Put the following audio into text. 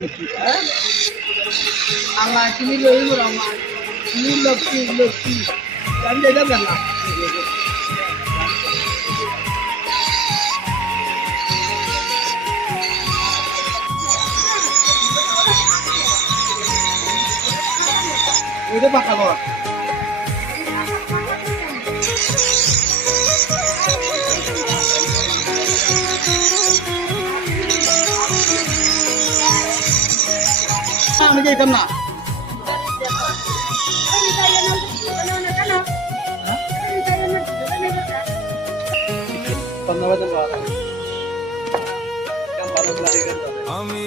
হ্যাঁ আল্লাহ তুমি লইব আমার তুমি লক্ষ্মী লক্ষ্মী আমি এটা বেলা ওইটা পাকা ঘর আমি যেতাম না ধন্যবাদ আমি